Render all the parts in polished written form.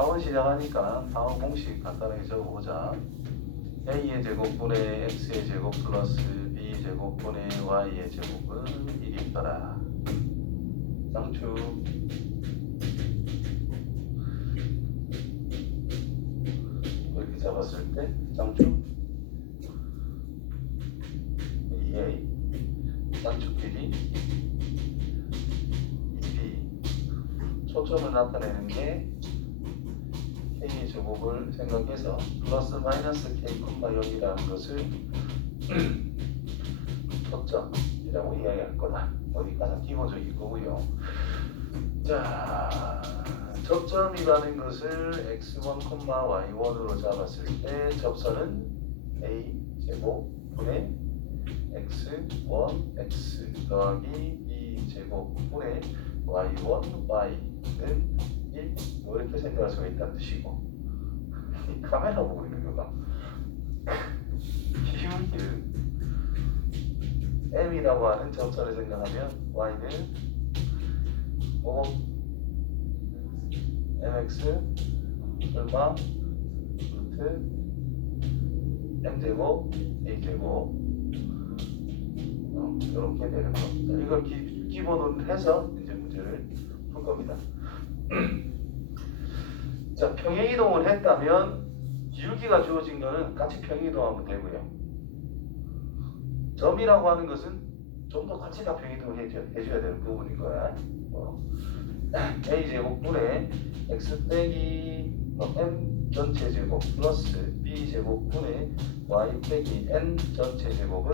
타원 시작하니까 타원 공식 간단하게 적어보자. a의 제곱분의 x의 제곱 플러스 b 제곱분의 y의 제곱은 1이더라. 쌍추. 이렇게 잡았을 때 쌍추 2a 쌍추 길이 2b. 초점을 나타내는 게 k의 제곱을 생각해서 플러스 마이너스 k, 0이라는 것을 초점이라고 이야기할 거다. 여기 가장 기본적인 거고요. 자, 접점이라는 것을 x1, y1으로 잡았을 때 접선은 a 제곱분의 x1, x 더하기 b 제곱분의 y1, y는 1, 뭐 이렇게 생각할 수가 있다는 뜻이고, 이 카메라 보고 있는 거가 기울기를 m이라고 하는 접선을 생각하면 y는 뭐 mx 얼마 루트 m제곱 a제곱 이렇게 되는 거. 이걸 기본으로 해서 이제 문제를 풀 겁니다. 자, 평행이동을 했다면 기울기가 주어진 거는 같이 평행이동하면 되고요. 점이라고 하는 것은 좀 더 같이 다 평행이동을 해줘야 되는 부분인 거야. a제곱분의 x 빼기 m 전체 제곱 플러스 b제곱분의 y 빼기 n 전체 제곱은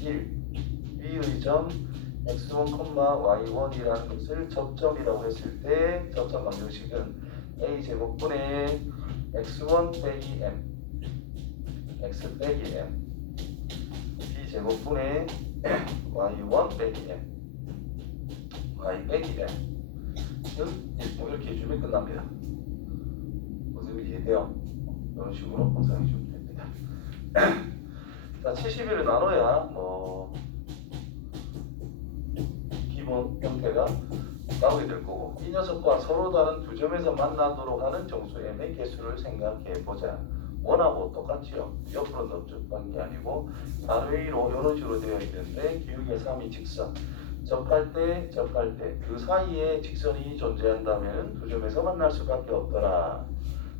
1. 위의 점 x1, y1이라는 것을 접점이라고 했을 때 접점 방정식은 a제곱분의 x1 빼기 m x 빼기 m b제곱분의 y1 빼기 m y 빼기 m 뭐 이렇게 해주면 끝납니다. 무슨 이해돼요? 이런 식으로 검사해 주면 됩니다. 자, 70일을 나눠야 기본 형태가 나오게 될 거고, 이 녀석과 서로 다른 두 점에서 만나도록 하는 정수 m의 개수를 생각해 보자. 원하고 똑같지요. 옆으로 넓적한 게 아니고 가로위로 이런 식으로 되어 있는데 기울기가 3이 직선. 접할 때 그 사이에 직선이 존재한다면 두 점에서 만날 수밖에 없더라.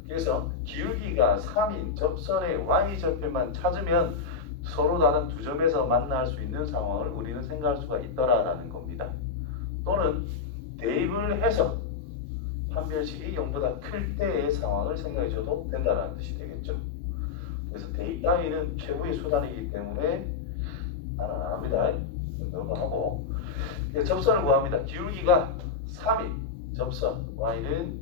그래서 기울기가 3인 접선의 y절편만 찾으면 서로 다른 두 점에서 만날 수 있는 상황을 우리는 생각할 수가 있더라라는 겁니다. 또는 대입을 해서 판별식이 0보다 클 때의 상황을 생각해 줘도 된다는 뜻이 되겠죠. 그래서 대입 따위는 최후의 수단이기 때문에 나는 안 합니다. 넘어가고 접선을 구합니다. 기울기가 3인 접선 y는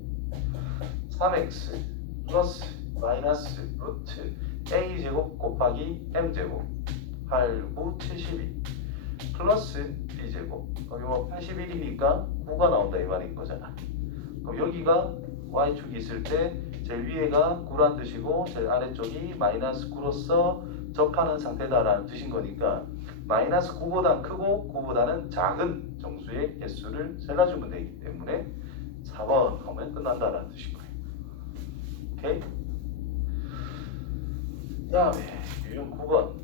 3x 플러스 마이너스 루트 a제곱 곱하기 m제곱 8, 9, 72 플러스 b제곱 여기 뭐 81이니까 9가 나온다 이 말인 거잖아. 그럼 여기가 y축이 있을 때 제일 위에가 9란 뜻이고 제일 아래쪽이 마이너스 9로서 접하는 상태다라는 뜻인 거니까 마이너스 9보다 크고 9보다는 작은 정수의 개수를 세가주면 되기 때문에 4번 하면 끝난다라는 뜻인 거예요. 오케이? 그 다음에 유형 9번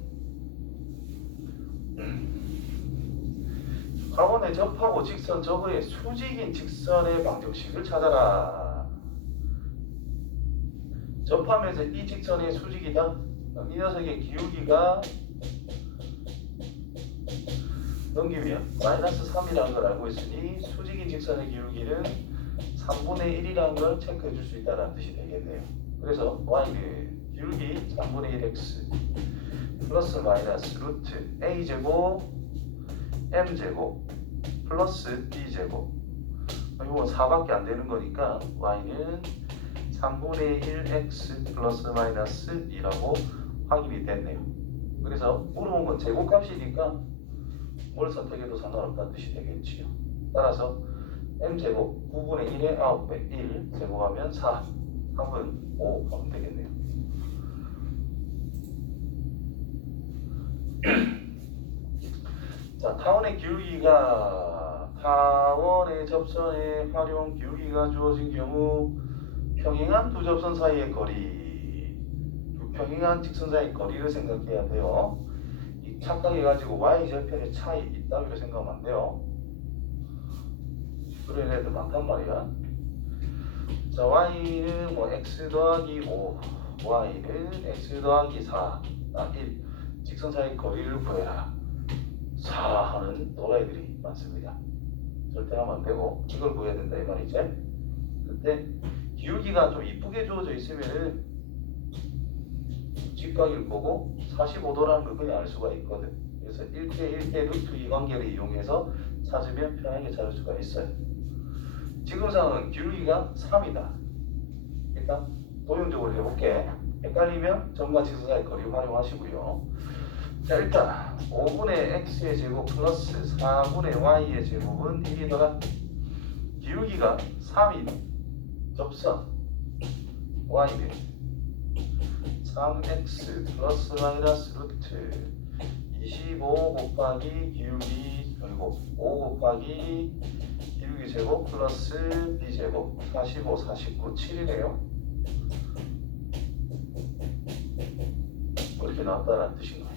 가원에 접하고 직선 저거의 수직인 직선의 방정식을 찾아라. 접하면서 이 직선의 수직이다. 이 녀석의 기울기가 넘기면 마이너스 3이라는 걸 알고 있으니 수직인 직선의 기울기는 3분의 1이라는 걸 체크해 줄 수 있다는 뜻이 되겠네요. 그래서 y는 기울기 3분의 1x 플러스 마이너스 루트 a제곱 m제곱 플러스 b제곱 이건 4밖에 안 되는 거니까 y는 3분의 1x 플러스 마이너스 2라고 확인이 됐네요. 그래서 물어본 건 제곱값이니까 뭘 선택해도 상관없다는 뜻이 되겠지요. 따라서 m제곱 9분의 1의 9배 1 제곱하면 4 합은 5 하면 되겠네요. 자, 타원의 기울기가 타원의 접선에 활용 기울기가 주어진 경우 평행한 두 접선 사이의 거리, 두 평행한 직선 사이의 거리를 생각해야 돼요. 이 착각해가지고 y절편의 차이 있다고 생각하면 안 돼요. 그런 애들 많단 말이야. 자, y는 뭐 x 더하기 5, y는 x 더하기 4, 1. 직선 사이 거리를 구해라. 4 하는 또라이들이 많습니다. 절대 하면 안 되고 이걸 구해야 된다 이 말이지. 근데 기울기가 좀 이쁘게 주어져 있으면은 직각일 거고 45도라는 걸 그냥 알 수가 있거든. 그래서 1대1대 루트 이 관계를 이용해서 찾으면 편하게 찾을 수가 있어요. 지금 상황은 기울기가 3이다. 일단 도형적으로 해볼게. 헷갈리면 점과 직선 사이 거리 활용하시고요. 자, 일단 5분의 x의 제곱 플러스 4분의 y의 제곱은 1이더라. 기울기가 3인 접선 y는 3x 플러스 마이너스 루트 25 곱하기 기울기 그리고 5 곱하기 기울기 제곱 플러스 b 제곱 45, 49, 7이네요. 이렇게 나왔다는 뜻인 거예요.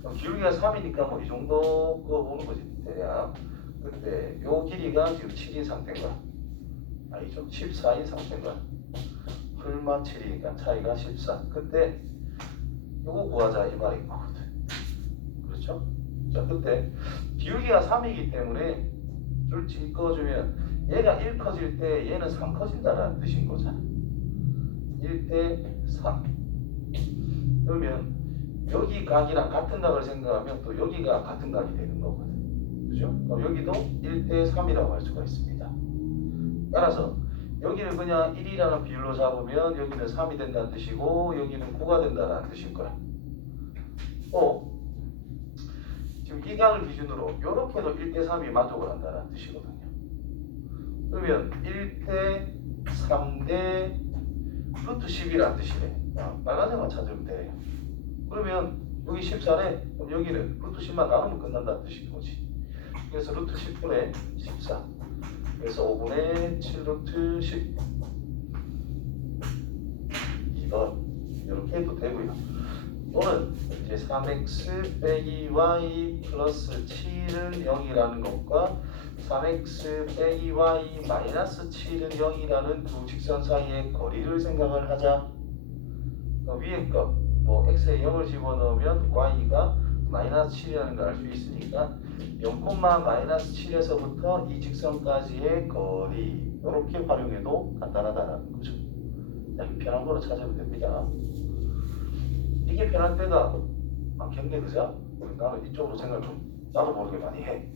그럼 기울기가 3이니까 뭐 이 정도 거 보는 거지 대략. 근데 요 길이가 지금 7인 상태인 거야. 아니죠. 14인 상태인 거야. 풀만 7이니까 차이가 14. 그때 요거 구하자 이 말인 거거든. 그렇죠? 자, 그때 기울기가 3이기 때문에 줄 찍어주면 얘가 1 커질 때 얘는 3 커진다라는 뜻인 거잖아. 1대 3. 그러면 여기 각이랑 같은 각을 생각하면 또 여기가 같은 각이 되는 거거든. 그죠? 그럼 여기도 1대 3이라고 할 수가 있습니다. 따라서 여기는 그냥 1이라는 비율로 잡으면 여기는 3이 된다는 뜻이고 여기는 9가 된다는 뜻일 거야. 지금 이 각을 기준으로 이렇게도 1대 3이 만족을 한다는 뜻이거든요. 그러면 1대 3대 루트 10이라는 뜻이래. 빨간색만 찾으면 돼요. 그러면 여기 14래. 그럼 여기는 루트 10만 나누면 끝난다는 뜻인 거지. 그래서 루트 10분의 14. 그래서 5분의 7 루트 10. 2번 이렇게 해도 되고요. 또는 이제 3x 빼기 y 플러스 7은 0이라는 것과 3x 빼기 y 마이너스 7은 0이라는 두 직선 사이의 거리를 생각을 하자. 위에 거 뭐 x에 0을 집어넣으면 y가 마이너스 7이라는 걸 알 수 있으니까 0, 마이너스 7에서부터 이 직선까지의 거리 이렇게 활용해도 간단하다는 거죠. 편한 거로 찾으면 됩니다. 이게 편할 때가 많겠네, 그죠? 나는 이쪽으로 생각을 좀 나도 모르게 많이 해.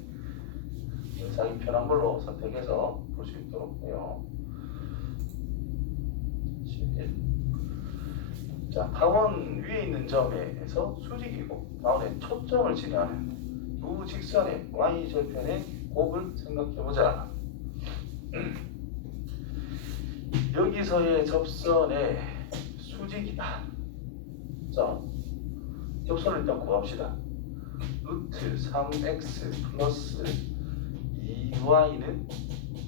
자기 편한 걸로 선택해서 볼 수 있도록 해요. 자, 다원 위에 있는 점에서 수직이고 다원에 초점을 지나는 두 직선의 y절편의 곱을 생각해보자. 여기서의 접선의 수직이다. 자, 접선을 일단 구합시다. 루트 3x 플러스 2y는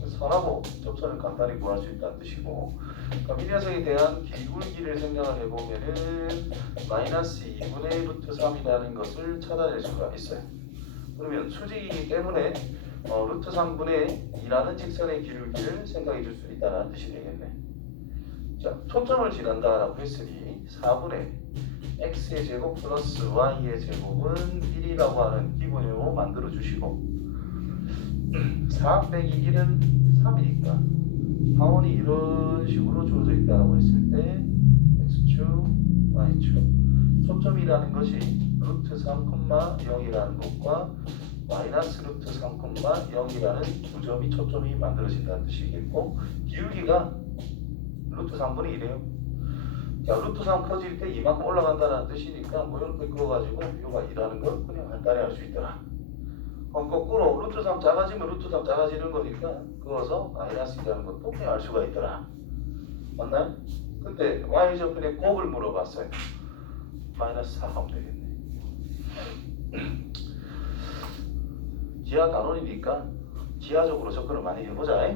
선하고 접선을 간단히 구할 수 있다는 뜻이고, 그럼 이 녀석에 대한 기울기를 생각을 해보면은 마이너스 2분의 루트 3이라는 것을 찾아낼 수가 있어요. 그러면 수직이기 때문에 루트 3분의 2라는 직선의 기울기를 생각해 줄 수 있다는 뜻이 되겠네. 자, 초점을 지난다라고 했으니 4분의 x의 제곱 플러스 y의 제곱은 1이라고 하는 기본으로 만들어 주시고 4 빼기 1은 3이니까 하원이 이런 식으로 주어져 있다고 했을 때 x축, y축 초점이라는 것이 루트 3,0이라는 것과 마이너스 루트 3,0이라는 두 점이 초점이 만들어진다는 뜻이겠고 기울기가 루트 3분의 1이에요. 자, 루트 3 커질 때 이만큼 올라간다는 뜻이니까 뭐 이렇게 그어가지고 이거가 2라는 걸 그냥 간단히 할 수 있더라. 그럼 거꾸로 루트 3 작아지면 루트 3 작아지는 거니까 그어서 마이너스 2라는 것도 그냥 알 수가 있더라. 맞나요? 그때 y절편의 곱을 물어봤어요. 마이너스 4 하면 되겠네. 기하 단원이니까 기하적으로 접근을 많이 해보자.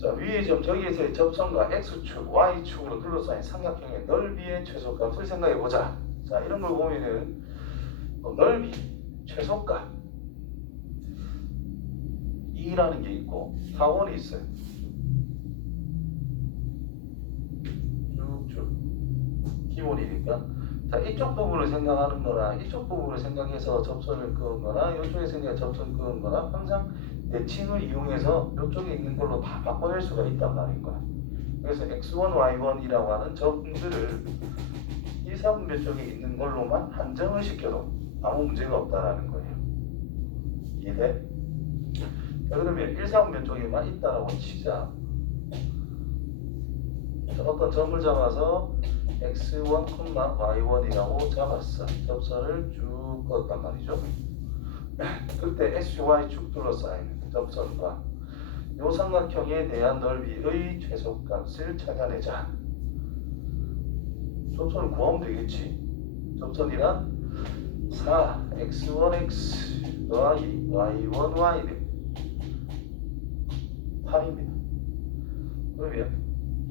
자, 위의 점 저기에서의 접선과 x축, y축으로 둘러싸인 삼각형의 넓이의 최소값을 생각해보자. 자, 이런 걸 보면은 넓이, 최소값 2라는 게 있고 타원이 있어요. 쭉쭉 기본이니까. 자, 이쪽 부분을 생각하는 거나 이쪽 부분을 생각해서 접선을 그은 거나 이쪽에 생각해 접선 그은 거나 항상 대칭을 이용해서 이쪽에 있는 걸로 다 바꿔낼 수가 있단 말인 거야. 그래서 x1, y1이라고 하는 점들을 일사분면 쪽에 있는 걸로만 한정을 시켜도 아무 문제가 없다라는 거예요. 이해돼? 자, 그러면 일사분면 쪽에만 있다라고 치자. 자, 어떤 점을 잡아서 x1, y1이라고 잡았어. 접선을 쭉 그었단 말이죠. 그때 x, y축 둘러싸인 접선과 요 삼각형에 대한 넓이의 최소값을 찾아내자. 접선을 구하면 되겠지. 접선이란 4, x1x 더하기 y1y 8입니다. 그러면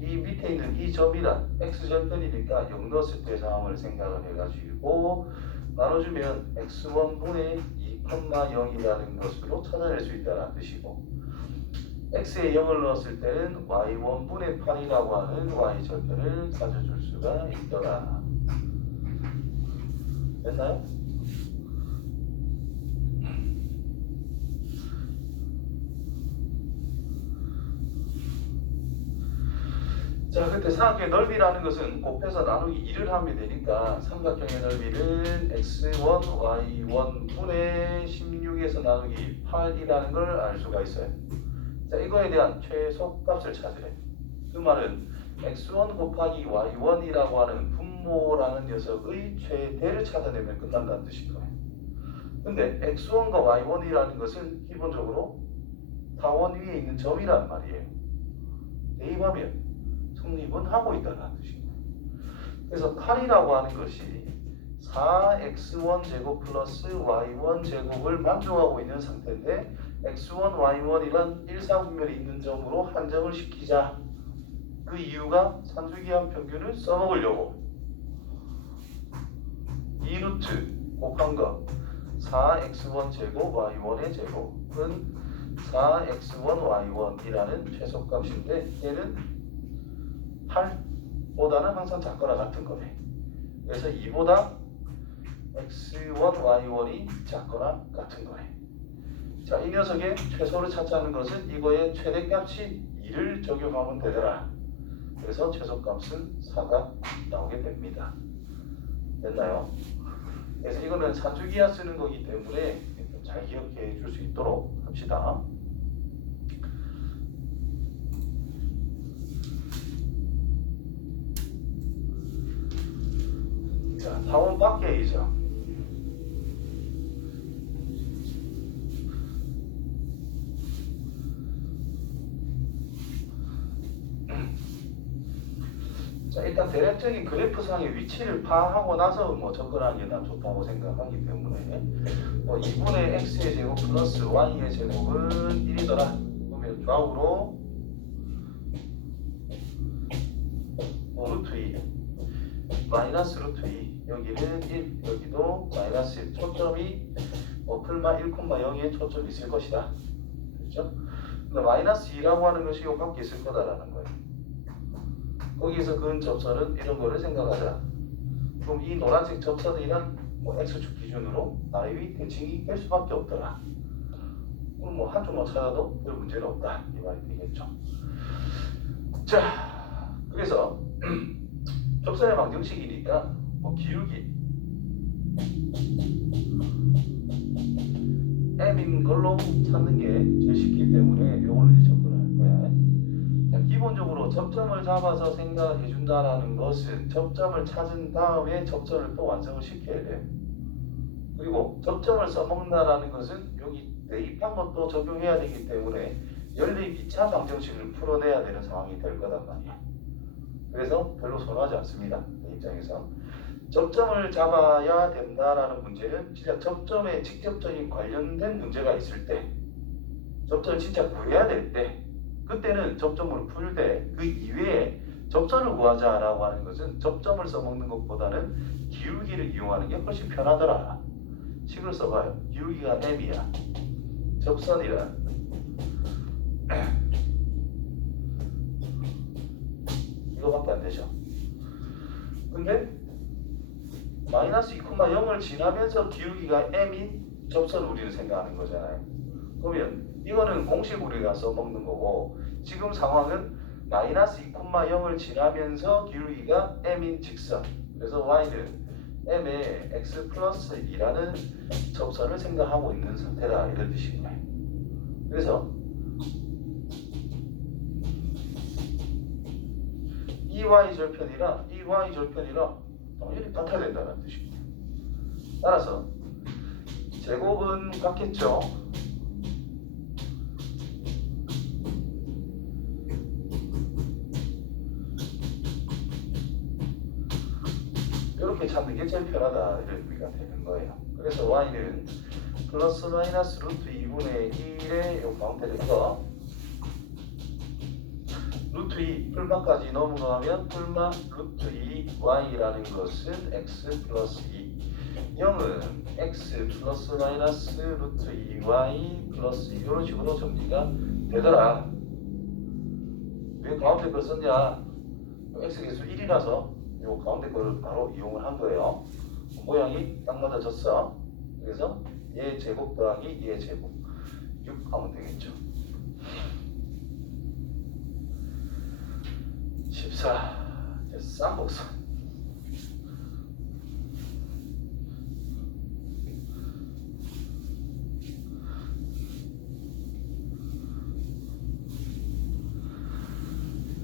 이 밑에 있는 이 점이란 x절편이니까 0 넣었을 때 상황을 생각을 해가지고 나눠주면 x1분의 2,0이라는 것으로 찾아낼 수 있다는 뜻이고, x에 0을 넣었을 때는 y1분의 8이라고 하는 y절편을 찾아줄 수가 있더라. 됐나요? 자, 그때 삼각형의 넓이라는 것은 곱해서 나누기 2를 하면 되니까 삼각형의 넓이는 x1, y1분의 16에서 나누기 8이라는 걸 알 수가 있어요. 자, 이거에 대한 최소값을 찾으래. 그 말은 x1 곱하기 y1이라고 하는 분모라는 녀석의 최대를 찾아내면 끝난다는 뜻인 거예요. 근데 x1과 y1이라는 것은 기본적으로 타원 위에 있는 점이란 말이에요. 대입하면 성립은 하고 있다는 뜻입니다. 그래서 8이라고 하는 것이 4x1 제곱 플러스 y1 제곱을 만족하고 있는 상태인데 x1, y1이란 일사분면이 있는 점으로 한정을 시키자. 그 이유가 산술기한 평균을 써먹으려고 2루트 곱한 거 4x1 제곱 y1의 제곱은 4x1 y1이라는 최소값인데 얘는 8보다는 항상 작거나 같은 거네. 그래서 2보다 x1, y1이 작거나 같은 거네. 자, 이 녀석의 최소를 찾자는 것은 이거의 최대값이 2를 적용하면 되더라. 그래서 최소값은 4가 나오게 됩니다. 됐나요? 그래서 이거는 산술기하 쓰는 거기 때문에 잘 기억해 줄 수 있도록 합시다. 자, 타원 밖에 있죠. 자, 일단 대략적인 그래프상의 위치를 파악하고 나서 접근하는 게 난 좋다고 생각하기 때문에 2분의 x의 제곱 플러스 y의 제곱은 1이더라. 그러면 좌우로 루트 2 마이너스 루트 2 여기는 1 여기도 마이너스 1 초점이 풀마 1,0에 초점이 있을 것이다. 그렇죠? 근데 마이너스 2라고 하는 것이 요 밖에 있을 거다라는 거예요. 거기서 그은 접선은 이런 거를 생각하자. 그럼 이 노란색 접선이란 x축 기준으로 나의 대칭이 될 수밖에 없더라. 그럼 한쪽만 찾아도 별 문제는 없다 이 말이 되겠죠. 자, 그래서 접선의 방정식이니까 기울기 m인 걸로 찾는 게 제일 쉽기 때문에 요걸로 이제 접근할 거야. 자, 기본적으로 접점을 잡아서 생각해 준다라는 것은 접점을 찾은 다음에 접선을 또 완성을 시켜야 돼. 그리고 접점을 써먹는다라는 것은 여기 대입한 것도 적용해야 되기 때문에 연립 2차 방정식을 풀어내야 되는 상황이 될 거단 말이야. 그래서 별로 선호하지 않습니다. 내 입장에서. 접점을 잡아야 된다라는 문제는 진짜 접점에 직접적인 관련된 문제가 있을 때, 접점을 진짜 구해야 될 때, 그때는 접점을 풀 때 그 이외에 접선을 구하자라고 하는 것은 접점을 써먹는 것보다는 기울기를 이용하는 게 훨씬 편하더라. 식을 써봐요. 기울기가 m이야. 접선이라 이거밖에 안 되죠. 근데 마이너스 2,0을 지나면서 기울기가 m인 접선을 우리는 생각하는 거잖아요. 그러면 이거는 공식 우리가 써먹는 거고, 지금 상황은 마이너스 2,0을 지나면서 기울기가 m인 직선, 그래서 y는 m의 x 플러스 2라는 접선을 생각하고 있는 상태다, 이런 뜻인 거예요. 그래서 EY 절편이랑 EY 절편이랑 당연히 같아야 된다는 뜻입니다. 따라서 제곱은 같겠죠. 이렇게 찾는 게 제일 편하다, 이런 의미가 되는 거예요. 그래서 y는 플러스 마이너스 루트 2분의 1의 요 가운데를 이거 루트 2 풀마까지 넘어가면 풀마 루트 2 y라는 것은 x 플러스 2, 0은 x 플러스 마이너스 루트 2y 플러스 2, 이런 식으로 정리가 되더라. 왜 가운데 걸 썼냐? x 계수 1이라서 요 가운데 거를 바로 이용을 한 거예요. 모양이 딱 맞아졌어. 그래서 얘 제곱 더하기 얘 제곱 6 하면 되겠죠. 14. 쌍곡선.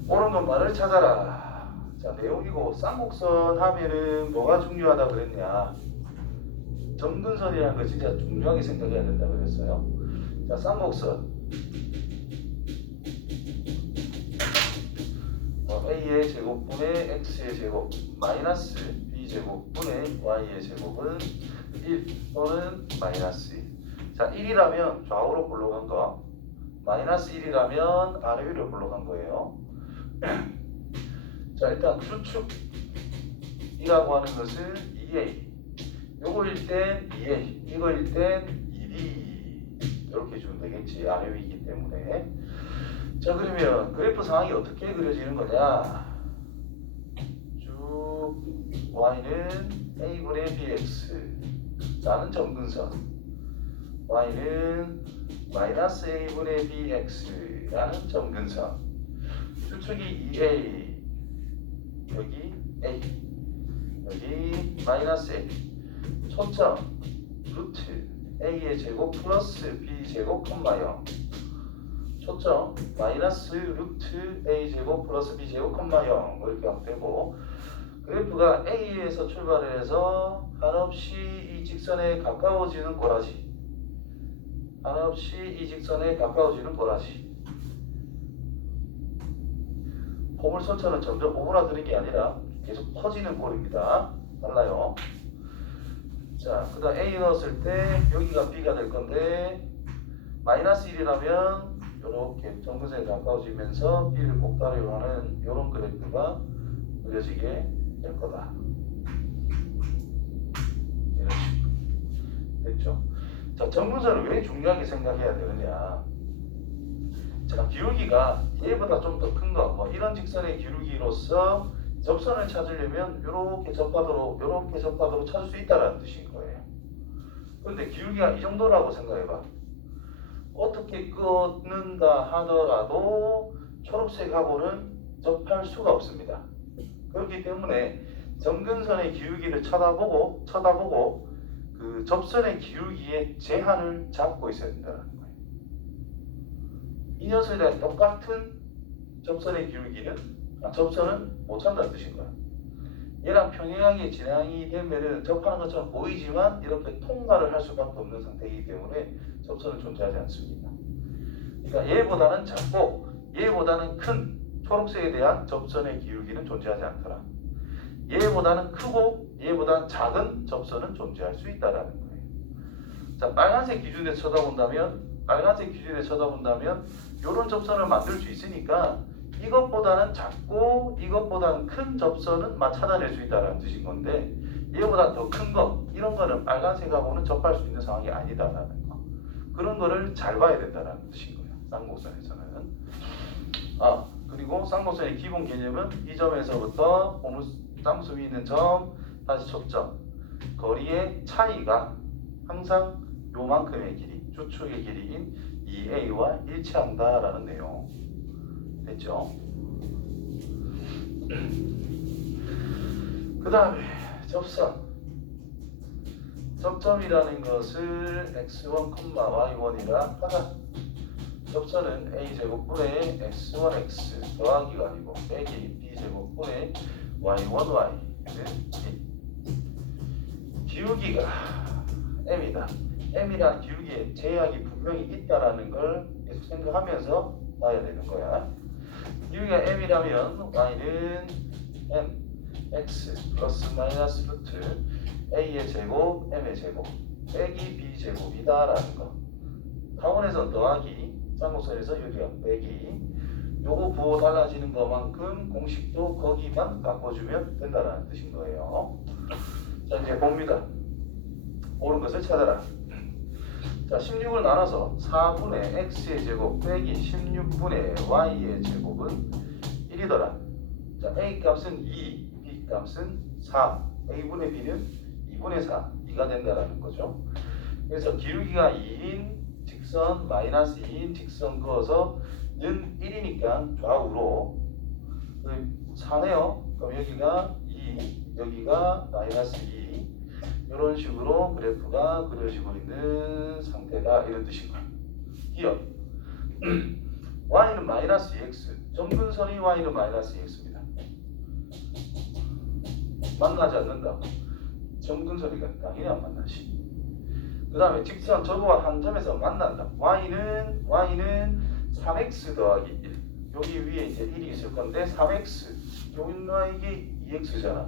옳은 것만을 찾아라. 자, 내용이고, 쌍곡선 하면은 뭐가 중요하다 그랬냐? 점근선이라는 거 진짜 중요하게 생각해야 된다 그랬어요. 자, 쌍곡선 a의 제곱분의 x의 제곱 마이너스 b제곱분의 y의 제곱은 1 또는 마이너스 1. 자, 1이라면 좌우로 굴러간 거, 마이너스 1이라면 아래 위로 굴러간 거예요. 자, 일단 추측이라고 하는 것은 2a, 요거일 땐 2a, 이거일 땐 2b, 이렇게 주면 되겠지, 아래 위이기 때문에. 자, 그러면 그래프 상황이 어떻게 그려지는 거냐? 쭉 y는 a분의 bx 라는 점근선, y는 마이너스 a분의 bx 라는 점근선, 추측이 2a, 여기 a, 여기 마이너스 a, 초점 루트 a의 제곱 플러스 b 제곱 콤마 0, 초점 마이너스 루트 a 제곱 플러스 b 제곱 콤마 0, 이렇게 하면 되고, 그래프가 a에서 출발을 해서 한없이 이 직선에 가까워지는 꼬라지, 한없이 이 직선에 가까워지는 꼬라지. 포물선처럼 점점 오므라드는 게 아니라 계속 퍼지는 꼴입니다. 달라요. 자, 그 다음 a 넣었을 때 여기가 b가 될 건데, 마이너스 1이라면 이렇게 점근선에 가까워지면서 b를 꼭다리로 하는 이런 그래프가 그려지게 될 거다. 이런 식으로 됐죠? 자, 점근선을 왜 중요하게 생각해야 되느냐? 자, 기울기가 얘보다 좀 더 큰 거, 뭐 이런 직선의 기울기로서 접선을 찾으려면 이렇게 접하도록 찾을 수 있다는 뜻인 거예요. 그런데 기울기가 이 정도라고 생각해봐. 어떻게 끊는다 하더라도 초록색하고는 접할 수가 없습니다. 그렇기 때문에 점근선의 기울기를 쳐다보고 그 접선의 기울기의 제한을 잡고 있어야 된다는 거예요. 이 녀석이랑 똑같은 접선의 기울기는 접선은 못 찬다는 뜻인 거예요. 얘랑 평행하게 진행이 되면은 접하는 것처럼 보이지만 이렇게 통과를 할 수밖에 없는 상태이기 때문에 접선은 존재하지 않습니다. 그러니까 얘보다는 작고 얘보다는 큰 초록색에 대한 접선의 기울기는 존재하지 않더라. 얘보다는 크고 얘보다는 작은 접선은 존재할 수 있다라는 거예요. 자, 빨간색 기준에서 쳐다본다면 빨간색 기준에 쳐다본다면 이런 접선을 만들 수 있으니까 이것보다는 작고 이것보다는 큰 접선은 찾아낼 수 있다는 뜻인 건데 얘보다 더 큰 거 이런 거는 빨간색하고는 접할 수 있는 상황이 아니다라는 거. 그런 거를 잘 봐야 된다는 뜻인 거예요. 쌍곡선에서는. 그리고 쌍곡선의 기본 개념은 이 점에서부터 쌍수위 있는 점 다시 초점 거리의 차이가 항상 요만큼의 길이 주축의 길이인 2a와 일치한다라는 내용 됐죠? 그 다음에 접점이라는 것을 x1, y1이라 하다. 접선은 a제곱분의 x1x 더하기가 아니고 빼기 b제곱분의 y1y는 기울기가 m이다. m이란 기울기에 제약이 분명히 있다라는 걸 계속 생각하면서 봐야 되는 거야. 기울기가 m이라면 y는 m x 플러스 마이너스 루트 a의 제곱 m의 제곱 빼기 b제곱이다라는 거. 타원에서 더하기 쌍곡선에서 여기가 빼기 요거 부호 달라지는 것만큼 공식도 거기만 바꿔주면 된다는 뜻인 거예요. 자 이제 봅니다. 옳은 것을 찾아라. 자 16을 나눠서 4분의 x의 제곱 빼기 16분의 y의 제곱은 1이더라. 자 a 값은 2, b 값은 4, a분의 b는 2분의 4, 2가 된다라는 거죠. 그래서 기울기가 2인 직선 마이너스 2인 직선 그어서 는 1이니까 좌우로 4네요. 그럼 여기가 2, 여기가 마이너스 2 이런 식으로 그래프가 그려지고 있는 상태다 이런 뜻인 거예요. 기억 y는 마이너스 2x 점근선이 y는 마이너스 2x입니다. 만나지 않는다. 점근선이가 당연히 안 만나지. 그 다음에 직선 저거와 한 점에서 만난다. y는 3x 더하기 1 여기 위에 이제 1이 있을 건데 3x 여기가 이게 2x잖아.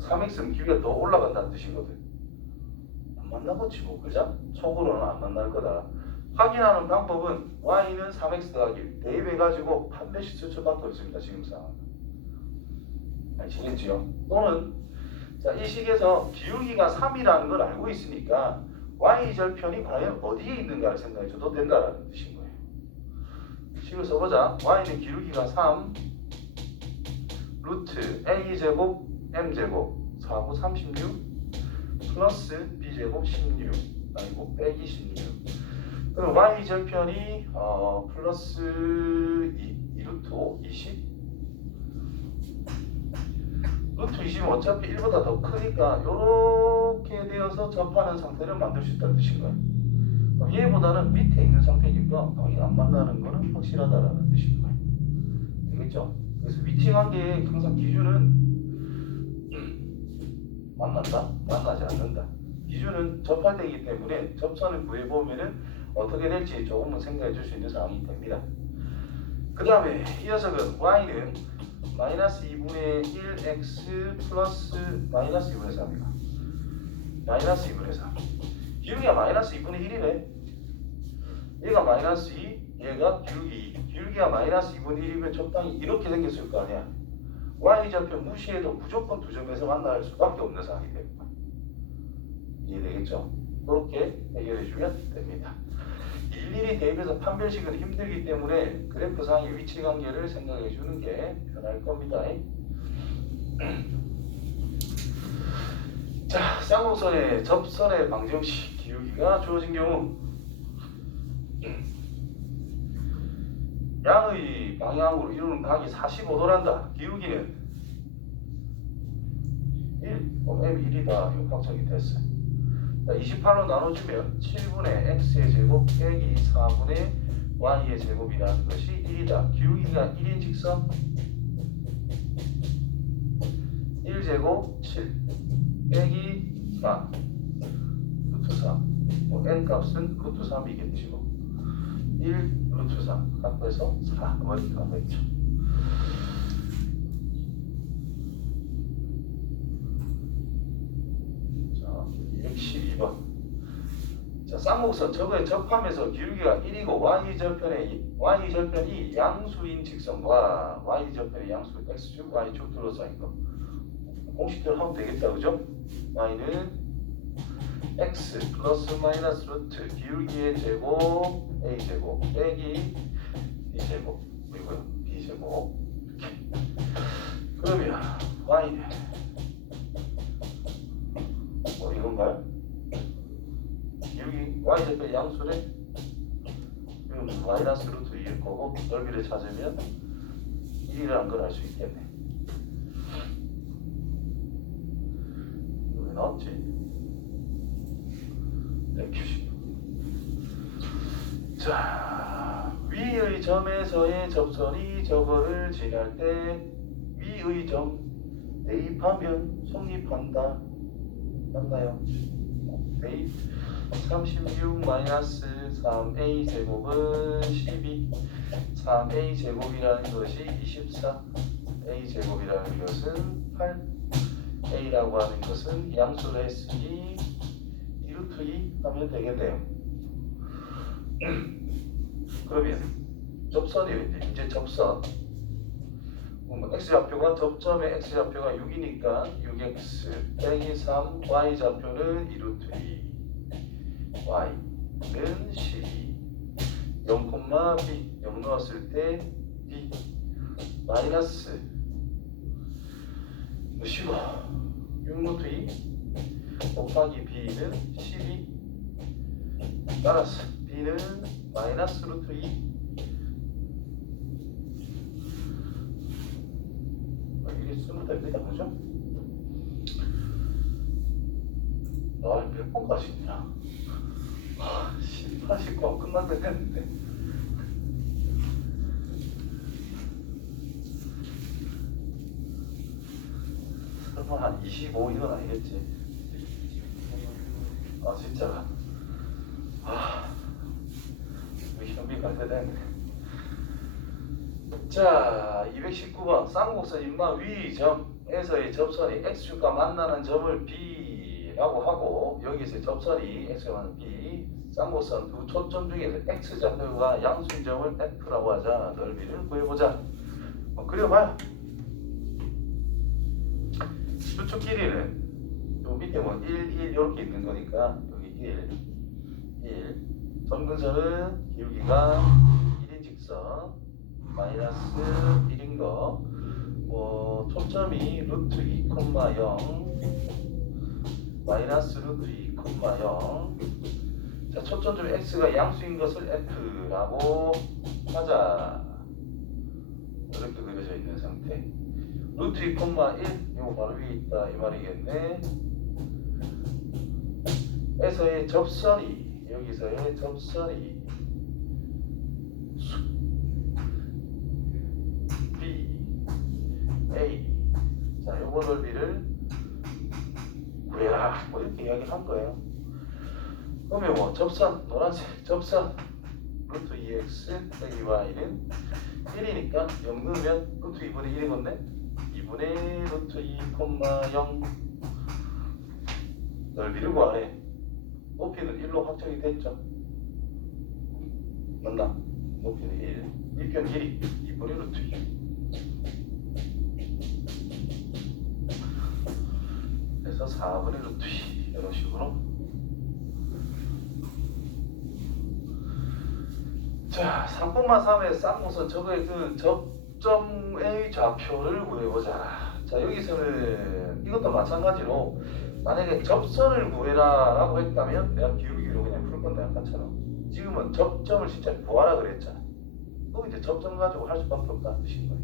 3x는 기울기가 더 올라간다는 뜻이거든. 안 만나겠지 뭐 그죠? 촉으로는 안 만날 거다. 확인하는 방법은 y는 3x 더하기 1 대입해가지고 판별식 수출밖에 없습니다. 지금 상황 아시겠지요? 또는 자, 이 식에서 기울기가 3이라는 걸 알고 있으니까 y절편이 과연 어디에 있는가를 생각해 줘도 된다라는 뜻인 거예요. 식을 써보자. y는 기울기가 3 루트 a제곱 m제곱 4구 36 플러스 b제곱 16 아니고 빼기 16 그럼 y절편이 플러스 2루트 5 20 루트 20은 어차피 1보다 더 크니까 이렇게 되어서 접하는 상태를 만들 수 있다는 뜻인 거예요. 그럼 얘보다는 밑에 있는 상태니까 당연히 안 만나는 거는 확실하다라는 뜻인 거예요. 되겠죠? 그래서 위치 관계의 항상 기준은 만난다? 만나지 않는다. 기준은 접할 때이기 때문에 접선을 구해보면은 어떻게 될지 조금은 생각해 줄 수 있는 상황이 됩니다. 그 다음에 이 녀석은 y는 마이너스 2분의 1x 플러스 마이너스 2분의 3이다. 마이너스 2분의 3 기울기가 마이너스 2분의 1이네. 얘가 마이너스 2 얘가 기울기 2 기울기가 마이너스 2분의 1이면 적당히 이렇게 생겼을 거 아니야. y절편 무시해도 무조건 두 점에서 만날 수밖에 없는 상황이 됩니다. 이해되겠죠? 그렇게 해결해 주면 됩니다. 일일이 대입해서 판별식은 힘들기 때문에 그래프상의 위치관계를 생각해 주는 게 편할 겁니다. 자, 쌍곡선의 접선의 방정식 기울기가 주어진 경우 양의 방향으로 이루는 각이 45도란다. 기울기는 1, m 1이다. 이거 확정이 됐어요. 28로 나눠주면 7분의 x의 제곱 빼기 4분의 y의 제곱이라는 것이 1이다. 기울기가 1인 직선 1제곱 7 빼기 4 루트 3 n 값은 루트 3이겠죠. 1 루트 3 합해서 4 이렇게 나와있죠. 자, 212번. 자, 쌍곡선 저거에 접하면서 기울기가 1이고 y절편이 양수인 직선과 y절편이 양수 x축 y축 둘러싸인 거 공식대로 하면 되겠다, 그죠? y는 x 플러스 마이너스 루트 기울기의 제곱 a제곱 빼기 b제곱 그리고요 b제곱 이렇게. 그러면 y는 뭐 이건가요? 기울기 y절편 양수래 이건 마이너스 루트 2일 거고 넓이를 찾으면 1이라는 걸 알 수 있겠네. 왜 나왔지? 190. 자, 위의 점에서의 접선이 저거를 지날 때 위의 점 대입하면 성립한다. 맞나요? 대입 36 마이너스 3a 제곱은 12 3a 제곱이라는 것이 24 a 제곱이라는 것은 8 a라고 하는 것은 양수를 했으니 2루트 2 하면 되겠네요. 그러면 접선이 이제 접선 x좌표가 접점의 x좌표가 6이니까 6x 빼기 3 y좌표는 2루트 2 y는 12 0, b 0 넣었을 때 b 마이너스 15 6루트 2 곱하기 b는 12 따라서 b는 마이너스 루트 2 이게 쓰면 됩니다, 그죠? 몇 번까지 있냐? 18, 19 끝날 때 됐는데. 설마 한 25이건 아니겠지? 아, 진짜. 우리 현비 갈 때 됐네. 자, 219번 쌍곡선 인마 위 점에서의 접선이 x축과 만나는 점을 B라고 하고 여기서 접선이 x가 만나는 B 쌍곡선 두 초점 중에서 x좌표가 양수인 점을 F라고 하자. 넓이를 구해보자. 그려봐요. 수축 길이는 요 밑에 뭐 1, 1 이렇게 있는 거니까 여기 1 점근선은 기울기가 1인 직선 마이너스 1인 거, 초점이 루트 2, 0 마이너스 루트 2, 0 자, 초점점 x가 양수인 것을 f라고 하자. 이렇게 그려져 있는 상태. 루트 2, 1 이거 바로 위에 있다 이 말이겠네. 에서의 접선이 여기서의 접선이 A. 자, 요거 넓이를 구해라. 뭐 이렇게 이야기한 거예요. 그러면 뭐 접선, 노란색 접선 루트 2x 빼기 y는 1이니까 0 넣으면 루트 2분의 1이겠네. 2분의 루트 2, 0 넓이를 구하래. 높이는 1로 확정이 됐죠. 맞나? 높이는 1. 일변 1이 2분의 루트 2. 그래서 4분의 루트 2 이런 식으로. 자, 3,3의 쌍곡선 저거의 그 접점의 좌표를 구해보자. 자, 여기서는 이것도 마찬가지로 만약에 접선을 구해라 라고 했다면 내가 기울기로 그냥 풀 건데 아까처럼. 지금은 접점을 진짜 구하라 그랬잖아. 또 이제 접점 가지고 할 수밖에 없다는 뜻인 거예요.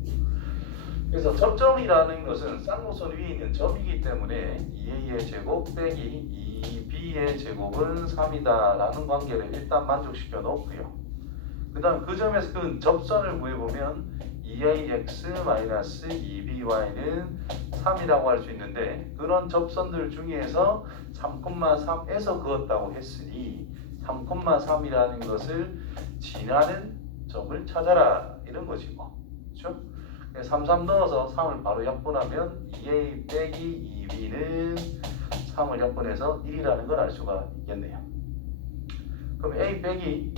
그래서 접점이라는 것은 쌍곡선 위에 있는 점이기 때문에 2a의 제곱 빼기 2b의 제곱은 3이다 라는 관계를 일단 만족시켜 놓고요. 그 다음 그 점에서 그 접선을 구해보면 2ax-2by는 3이라고 할 수 있는데 그런 접선들 중에서 3,3에서 그었다고 했으니 3,3이라는 것을 지나는 점을 찾아라 이런 거지 뭐. 그렇죠? 3, 3 넣어서 3을 바로 약분하면 2a 빼기 2b는 3을 약분해서 1이라는 걸 알 수가 있겠네요. 그럼 A 빼기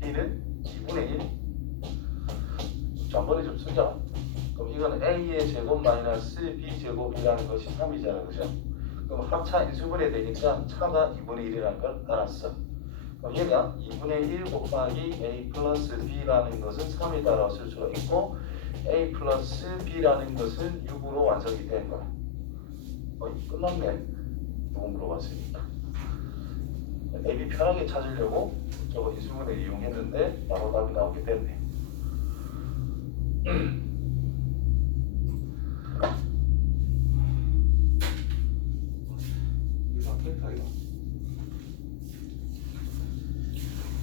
B는 2분의 1. 전번에 좀 쓰자. 그럼 이거는 A의 제곱 마이너스 B 제곱이라는 것이 3이잖아, 그죠? 그럼 합차 인수분해 되니까 차가 2분의 1이라는 걸 알았어. 그럼 얘가 2분의 1 곱하기 A 플러스 B라는 것은 3이다라고 쓸 수가 있고 A 플러스 B라는 것은 6으로 완성이 된 거야. 끝났네. 누구 물어봤으니까. AB 편하게 찾으려고 저거 인수분해 이용했는데 바로 답이 나오게 됐네. 이거 안 될까 이거?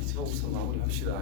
이제 우선 마무리합시다.